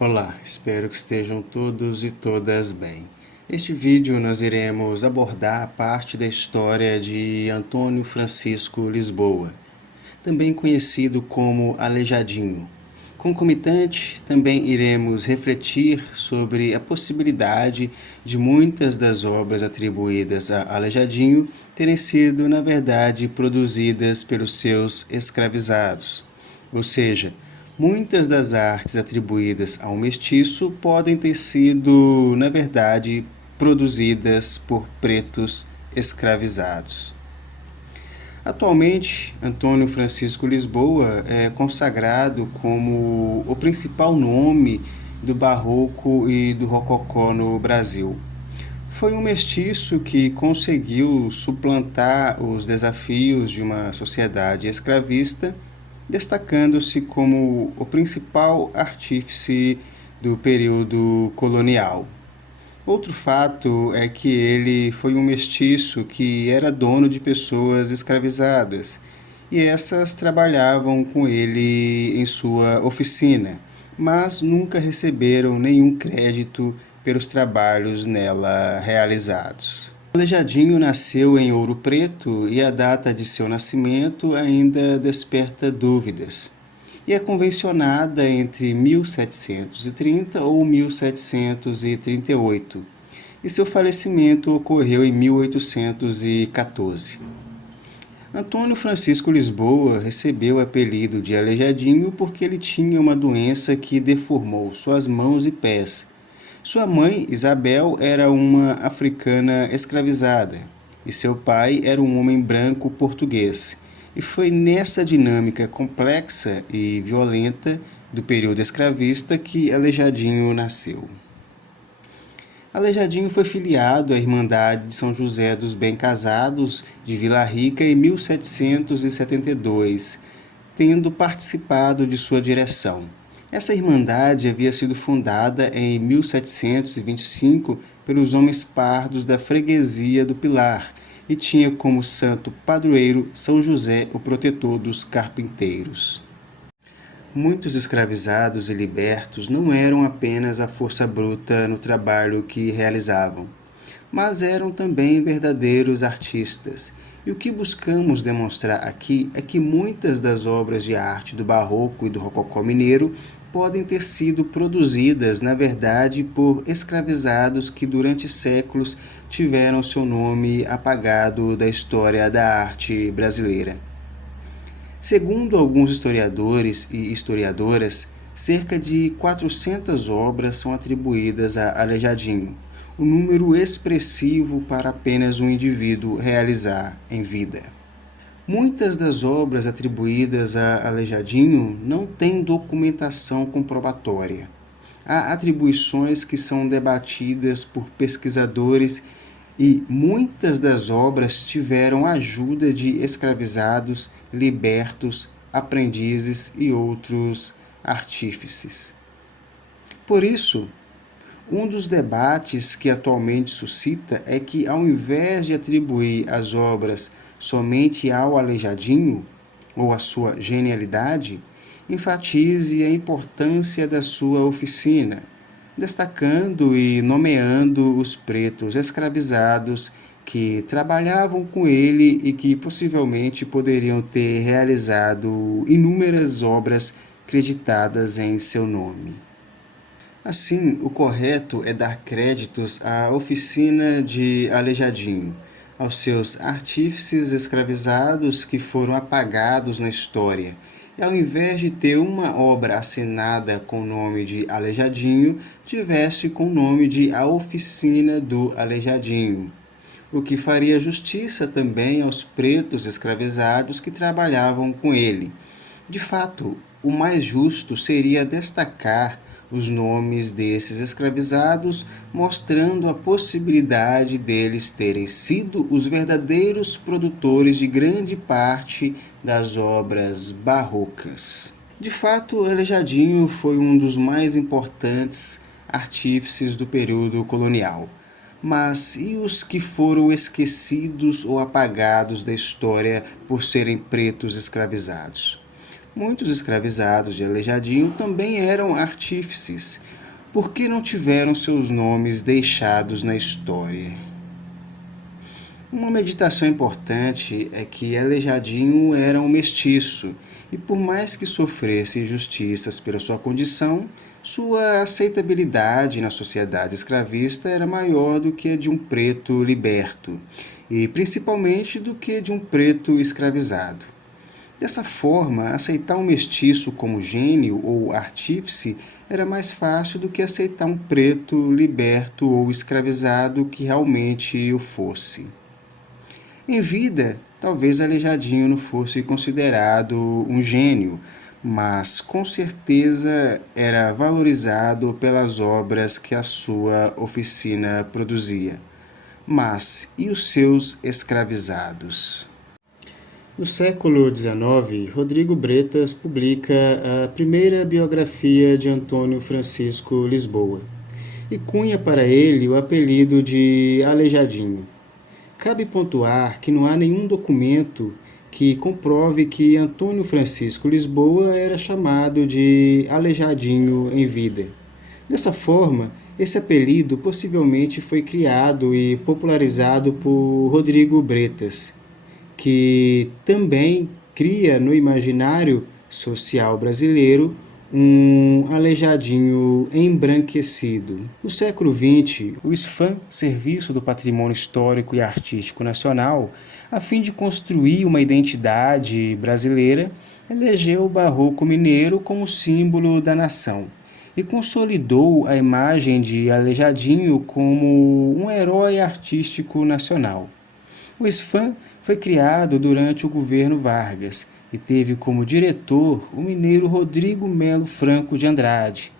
Olá, espero que estejam todos e todas bem. Neste vídeo nós iremos abordar a parte da história de Antônio Francisco Lisboa, também conhecido como Aleijadinho. Concomitante, também iremos refletir sobre a possibilidade de muitas das obras atribuídas a Aleijadinho terem sido, na verdade, produzidas pelos seus escravizados, ou seja, muitas das artes atribuídas ao mestiço podem ter sido, na verdade, produzidas por pretos escravizados. Atualmente, Antônio Francisco Lisboa é consagrado como o principal nome do barroco e do rococó no Brasil. Foi um mestiço que conseguiu suplantar os desafios de uma sociedade escravista, destacando-se como o principal artífice do período colonial. Outro fato é que ele foi um mestiço que era dono de pessoas escravizadas, e essas trabalhavam com ele em sua oficina, mas nunca receberam nenhum crédito pelos trabalhos nela realizados. Aleijadinho nasceu em Ouro Preto e a data de seu nascimento ainda desperta dúvidas, e é convencionada entre 1730 ou 1738, e seu falecimento ocorreu em 1814. Antônio Francisco Lisboa recebeu o apelido de Aleijadinho porque ele tinha uma doença que deformou suas mãos e pés. Sua mãe, Isabel, era uma africana escravizada, e seu pai era um homem branco português. E foi nessa dinâmica complexa e violenta do período escravista que Aleijadinho nasceu. Aleijadinho foi filiado à Irmandade de São José dos Bem-Casados de Vila Rica em 1772, tendo participado de sua direção. Essa irmandade havia sido fundada em 1725 pelos homens pardos da freguesia do Pilar, e tinha como santo padroeiro São José, o protetor dos carpinteiros. Muitos escravizados e libertos não eram apenas a força bruta no trabalho que realizavam, mas eram também verdadeiros artistas. E o que buscamos demonstrar aqui é que muitas das obras de arte do barroco e do rococó mineiro podem ter sido produzidas, na verdade, por escravizados que durante séculos tiveram seu nome apagado da história da arte brasileira. Segundo alguns historiadores e historiadoras, cerca de 400 obras são atribuídas a Aleijadinho, um número expressivo para apenas um indivíduo realizar em vida. Muitas das obras atribuídas a Aleijadinho não têm documentação comprobatória. Há atribuições que são debatidas por pesquisadores e muitas das obras tiveram a ajuda de escravizados, libertos, aprendizes e outros artífices. Por isso, um dos debates que atualmente suscita é que, ao invés de atribuir as obras somente ao Aleijadinho, ou à sua genialidade, enfatize a importância da sua oficina, destacando e nomeando os pretos escravizados que trabalhavam com ele e que possivelmente poderiam ter realizado inúmeras obras creditadas em seu nome. Assim, o correto é dar créditos à oficina de Aleijadinho, aos seus artífices escravizados que foram apagados na história, e ao invés de ter uma obra assinada com o nome de Aleijadinho, tivesse com o nome de A Oficina do Aleijadinho, o que faria justiça também aos pretos escravizados que trabalhavam com ele. De fato, o mais justo seria destacar os nomes desses escravizados, mostrando a possibilidade deles terem sido os verdadeiros produtores de grande parte das obras barrocas. De fato, Aleijadinho foi um dos mais importantes artífices do período colonial, Mas e os que foram esquecidos ou apagados da história por serem pretos escravizados? Muitos escravizados de Aleijadinho também eram artífices. Por que não tiveram seus nomes deixados na história? Uma meditação importante é que Aleijadinho era um mestiço, e por mais que sofresse injustiças pela sua condição, sua aceitabilidade na sociedade escravista era maior do que a de um preto liberto, e principalmente do que de um preto escravizado. Dessa forma, aceitar um mestiço como gênio ou artífice era mais fácil do que aceitar um preto liberto ou escravizado que realmente o fosse. Em vida, talvez Aleijadinho não fosse considerado um gênio, mas com certeza era valorizado pelas obras que a sua oficina produzia. Mas e os seus escravizados? No século XIX, Rodrigo Bretas publica a primeira biografia de Antônio Francisco Lisboa e cunha para ele o apelido de Aleijadinho. Cabe pontuar que não há nenhum documento que comprove que Antônio Francisco Lisboa era chamado de Aleijadinho em vida. Dessa forma, esse apelido possivelmente foi criado e popularizado por Rodrigo Bretas, que também cria no imaginário social brasileiro um aleijadinho embranquecido. No século XX, o SFAM, Serviço do Patrimônio Histórico e Artístico Nacional, a fim de construir uma identidade brasileira, elegeu o Barroco Mineiro como símbolo da nação e consolidou a imagem de Aleijadinho como um herói artístico nacional. O SFAM foi criado durante o governo Vargas e teve como diretor o mineiro Rodrigo Melo Franco de Andrade.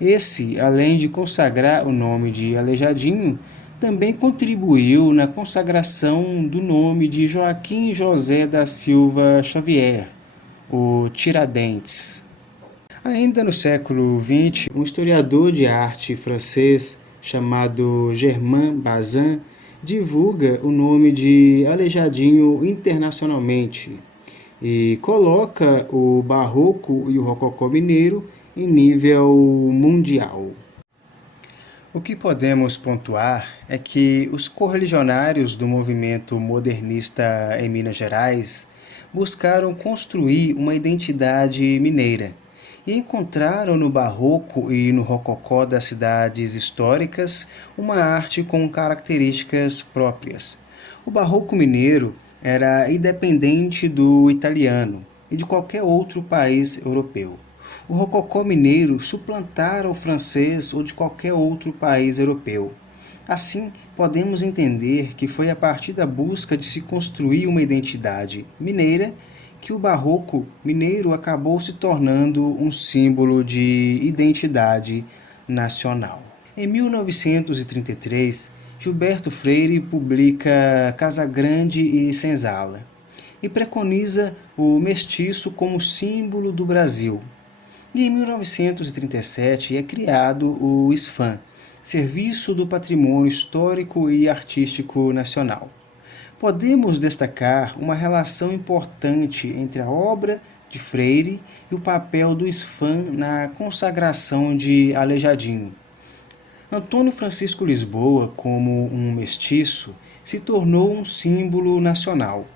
Esse, além de consagrar o nome de Aleijadinho, também contribuiu na consagração do nome de Joaquim José da Silva Xavier, o Tiradentes. Ainda no século XX, um historiador de arte francês chamado Germain Bazin divulga o nome de Aleijadinho internacionalmente e coloca o barroco e o rococó mineiro em nível mundial. O que podemos pontuar é que os correligionários do movimento modernista em Minas Gerais buscaram construir uma identidade mineira e encontraram no barroco e no rococó das cidades históricas uma arte com características próprias. O barroco mineiro era independente do italiano e de qualquer outro país europeu. O rococó mineiro suplantara o francês ou de qualquer outro país europeu. Assim, podemos entender que foi a partir da busca de se construir uma identidade mineira que o barroco mineiro acabou se tornando um símbolo de identidade nacional. Em 1933, Gilberto Freire publica Casagrande e Senzala e preconiza o mestiço como símbolo do Brasil. E em 1937 é criado o SFAM, Serviço do Patrimônio Histórico e Artístico Nacional. Podemos destacar uma relação importante entre a obra de Freire e o papel do SFAM na consagração de Aleijadinho. Antônio Francisco Lisboa, como um mestiço, se tornou um símbolo nacional.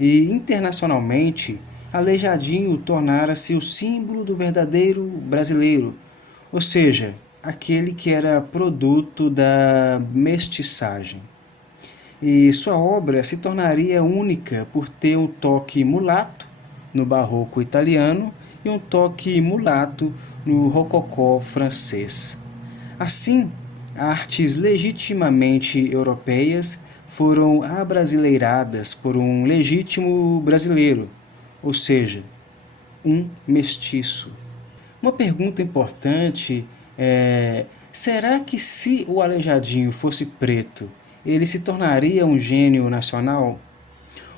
E internacionalmente, Aleijadinho tornara-se o símbolo do verdadeiro brasileiro, ou seja, aquele que era produto da mestiçagem. E sua obra se tornaria única por ter um toque mulato no barroco italiano e um toque mulato no rococó francês. Assim, artes legitimamente europeias foram abrasileiradas por um legítimo brasileiro, ou seja, um mestiço. Uma pergunta importante é: será que se o Aleijadinho fosse preto, ele se tornaria um gênio nacional?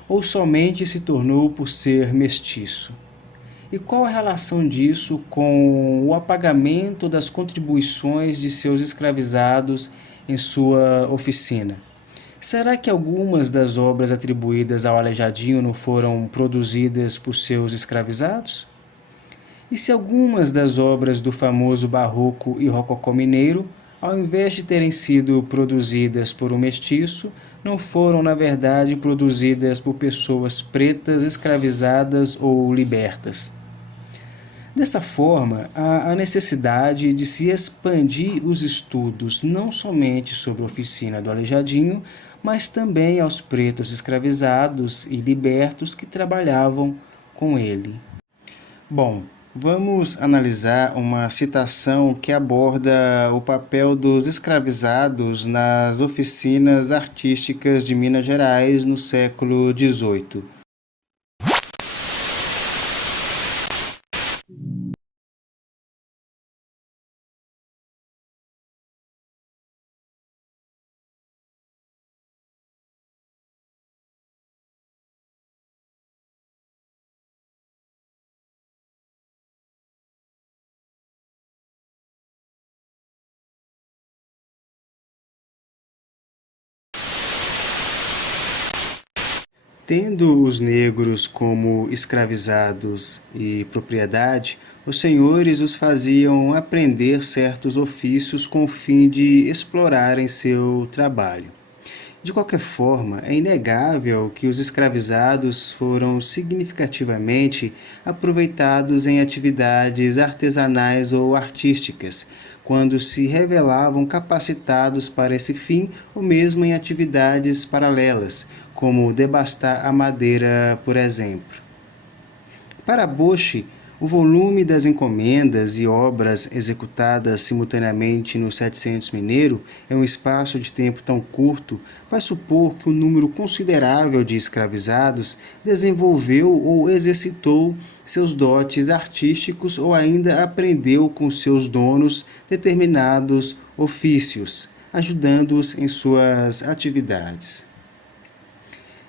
Ou somente se tornou por ser mestiço? E qual a relação disso com o apagamento das contribuições de seus escravizados em sua oficina. Será que algumas das obras atribuídas ao Aleijadinho não foram produzidas por seus escravizados? E se algumas das obras do famoso Barroco e Rococó mineiro, ao invés de terem sido produzidas por um mestiço, não foram, na verdade, produzidas por pessoas pretas escravizadas ou libertas? Dessa forma, há a necessidade de se expandir os estudos não somente sobre a oficina do Aleijadinho, mas também aos pretos escravizados e libertos que trabalhavam com ele. Bom, vamos analisar uma citação que aborda o papel dos escravizados nas oficinas artísticas de Minas Gerais no século XVIII. Tendo os negros como escravizados e propriedade, os senhores os faziam aprender certos ofícios com o fim de explorarem seu trabalho. De qualquer forma, é inegável que os escravizados foram significativamente aproveitados em atividades artesanais ou artísticas, quando se revelavam capacitados para esse fim ou mesmo em atividades paralelas, como devastar a madeira, por exemplo. Para Bosch, o volume das encomendas e obras executadas simultaneamente no 700 Mineiro em um espaço de tempo tão curto faz supor que um número considerável de escravizados desenvolveu ou exercitou seus dotes artísticos ou ainda aprendeu com seus donos determinados ofícios, ajudando-os em suas atividades.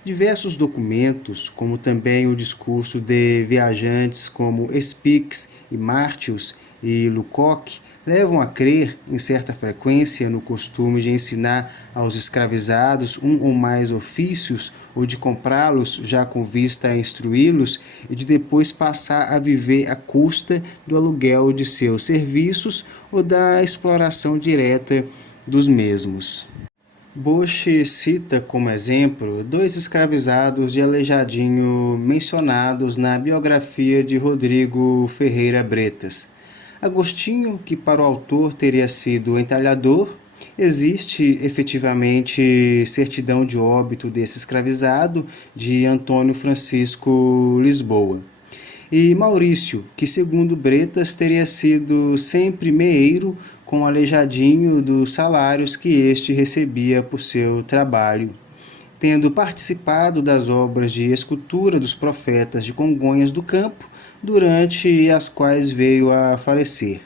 Diversos documentos, como também o discurso de viajantes como Spix e Martius e Lucock, levam a crer, em certa frequência, no costume de ensinar aos escravizados um ou mais ofícios ou de comprá-los já com vista a instruí-los e de depois passar a viver à custa do aluguel de seus serviços ou da exploração direta dos mesmos. Bosch cita como exemplo 2 escravizados de Aleijadinho mencionados na biografia de Rodrigo Ferreira Bretas. Agostinho, que para o autor teria sido entalhador, existe efetivamente certidão de óbito desse escravizado de Antônio Francisco Lisboa. E Maurício, que segundo Bretas teria sido sempre meeiro com o Aleijadinho dos salários que este recebia por seu trabalho, tendo participado das obras de escultura dos profetas de Congonhas do Campo, durante as quais veio a falecer.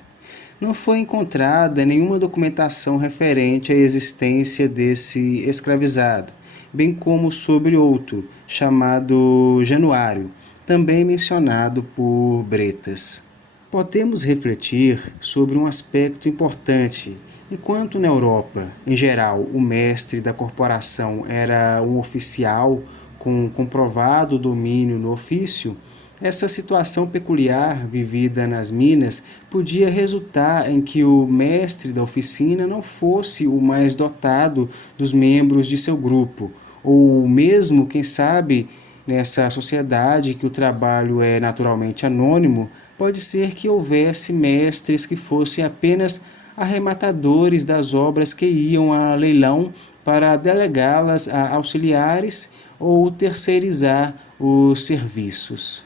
Não foi encontrada nenhuma documentação referente à existência desse escravizado, bem como sobre outro, chamado Januário, também mencionado por Bretas. Podemos refletir sobre um aspecto importante. Enquanto na Europa, em geral, o mestre da corporação era um oficial com comprovado domínio no ofício, essa situação peculiar vivida nas minas podia resultar em que o mestre da oficina não fosse o mais dotado dos membros de seu grupo, ou mesmo, quem sabe, nessa sociedade que o trabalho é naturalmente anônimo, pode ser que houvesse mestres que fossem apenas arrematadores das obras que iam a leilão para delegá-las a auxiliares ou terceirizar os serviços.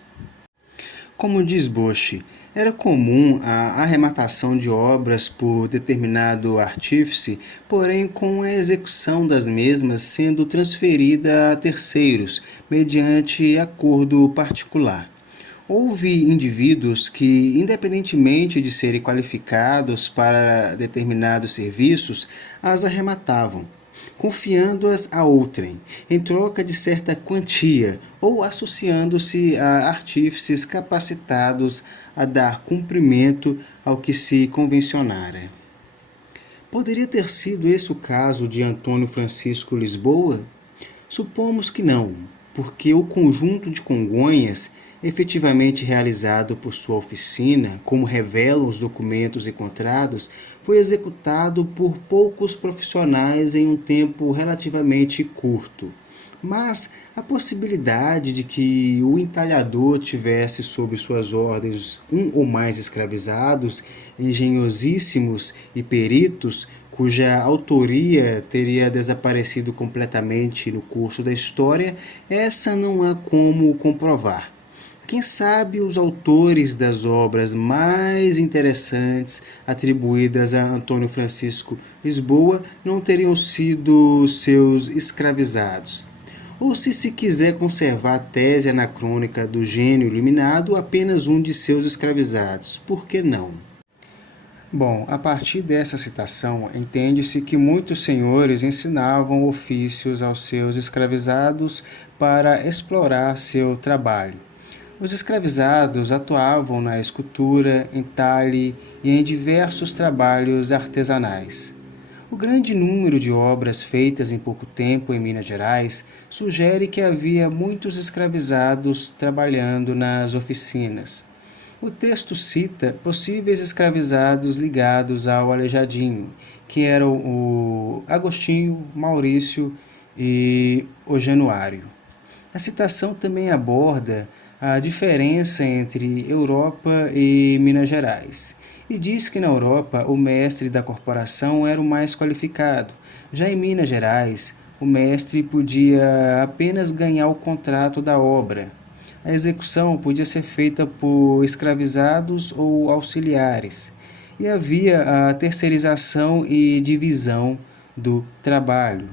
Como diz Bosch, era comum a arrematação de obras por determinado artífice, porém com a execução das mesmas sendo transferida a terceiros, mediante acordo particular. Houve indivíduos que, independentemente de serem qualificados para determinados serviços, as arrematavam, confiando-as a outrem, em troca de certa quantia, ou associando-se a artífices capacitados a dar cumprimento ao que se convencionara. Poderia ter sido esse o caso de Antônio Francisco Lisboa? Supomos que não, porque o conjunto de Congonhas, efetivamente realizado por sua oficina, como revelam os documentos encontrados, foi executado por poucos profissionais em um tempo relativamente curto. Mas a possibilidade de que o entalhador tivesse sob suas ordens um ou mais escravizados, engenhosíssimos e peritos, cuja autoria teria desaparecido completamente no curso da história, essa não há como comprovar. Quem sabe os autores das obras mais interessantes atribuídas a Antônio Francisco Lisboa não teriam sido seus escravizados. Ou se quiser conservar a tese anacrônica do gênio iluminado, apenas um de seus escravizados. Por que não? Bom, a partir dessa citação, entende-se que muitos senhores ensinavam ofícios aos seus escravizados para explorar seu trabalho. Os escravizados atuavam na escultura, entalhe e em diversos trabalhos artesanais. O grande número de obras feitas em pouco tempo em Minas Gerais sugere que havia muitos escravizados trabalhando nas oficinas. O texto cita possíveis escravizados ligados ao Aleijadinho, que eram o Agostinho, Maurício e o Januário. A citação também aborda a diferença entre Europa e Minas Gerais e diz que na Europa o mestre da corporação era o mais qualificado. Já em Minas Gerais, o mestre podia apenas ganhar o contrato da obra. A execução podia ser feita por escravizados ou auxiliares, e havia a terceirização e divisão do trabalho,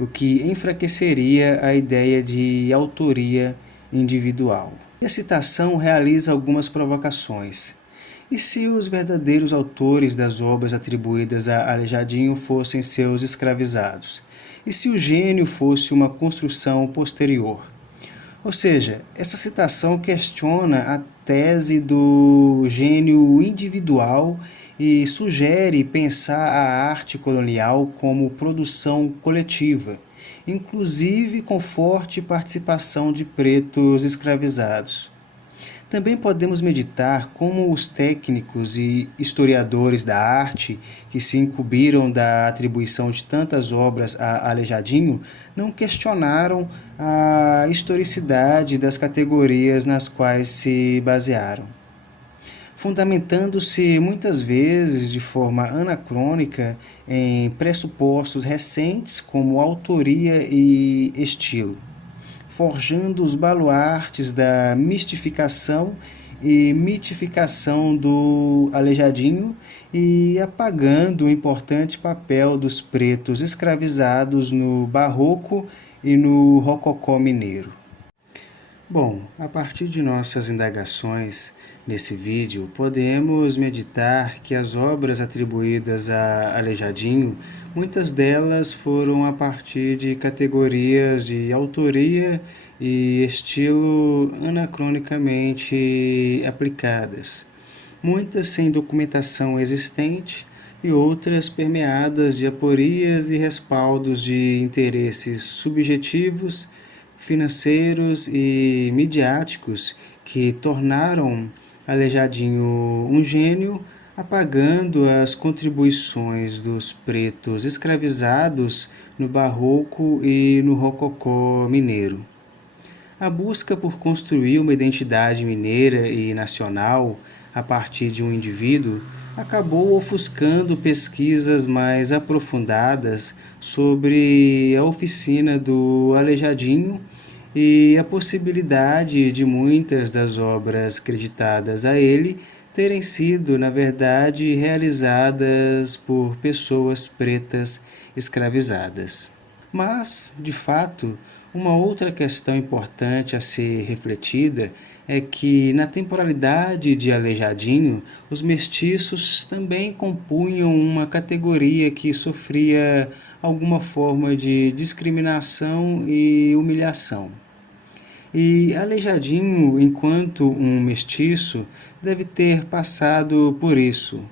o que enfraqueceria a ideia de autoria individual. E a citação realiza algumas provocações. E se os verdadeiros autores das obras atribuídas a Aleijadinho fossem seus escravizados? E se o gênio fosse uma construção posterior? Ou seja, essa citação questiona a tese do gênio individual e sugere pensar a arte colonial como produção coletiva, inclusive com forte participação de pretos escravizados. Também podemos meditar como os técnicos e historiadores da arte que se incumbiram da atribuição de tantas obras a Aleijadinho não questionaram a historicidade das categorias nas quais se basearam, fundamentando-se muitas vezes de forma anacrônica em pressupostos recentes como autoria e estilo, forjando os baluartes da mistificação e mitificação do Aleijadinho e apagando o importante papel dos pretos escravizados no Barroco e no Rococó mineiro. Bom, a partir de nossas indagações nesse vídeo, podemos meditar que as obras atribuídas a Aleijadinho, muitas delas foram a partir de categorias de autoria e estilo anacronicamente aplicadas, muitas sem documentação existente e outras permeadas de aporias e respaldos de interesses subjetivos, financeiros e midiáticos que tornaram Aleijadinho um gênio, apagando as contribuições dos pretos escravizados no Barroco e no Rococó mineiro. A busca por construir uma identidade mineira e nacional a partir de um indivíduo acabou ofuscando pesquisas mais aprofundadas sobre a oficina do Aleijadinho e a possibilidade de muitas das obras creditadas a ele terem sido, na verdade, realizadas por pessoas pretas escravizadas. Mas, de fato, uma outra questão importante a ser refletida é que, na temporalidade de Aleijadinho, os mestiços também compunham uma categoria que sofria alguma forma de discriminação e humilhação. E Aleijadinho, enquanto um mestiço, deve ter passado por isso.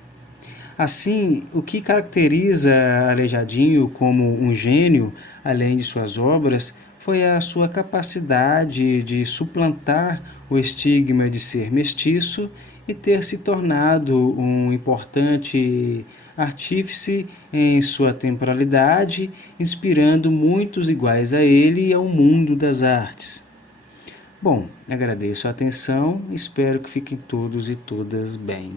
Assim, o que caracteriza Aleijadinho como um gênio, além de suas obras, foi a sua capacidade de suplantar o estigma de ser mestiço e ter se tornado um importante artífice em sua temporalidade, inspirando muitos iguais a ele ao mundo das artes. Bom, agradeço a atenção, espero que fiquem todos e todas bem.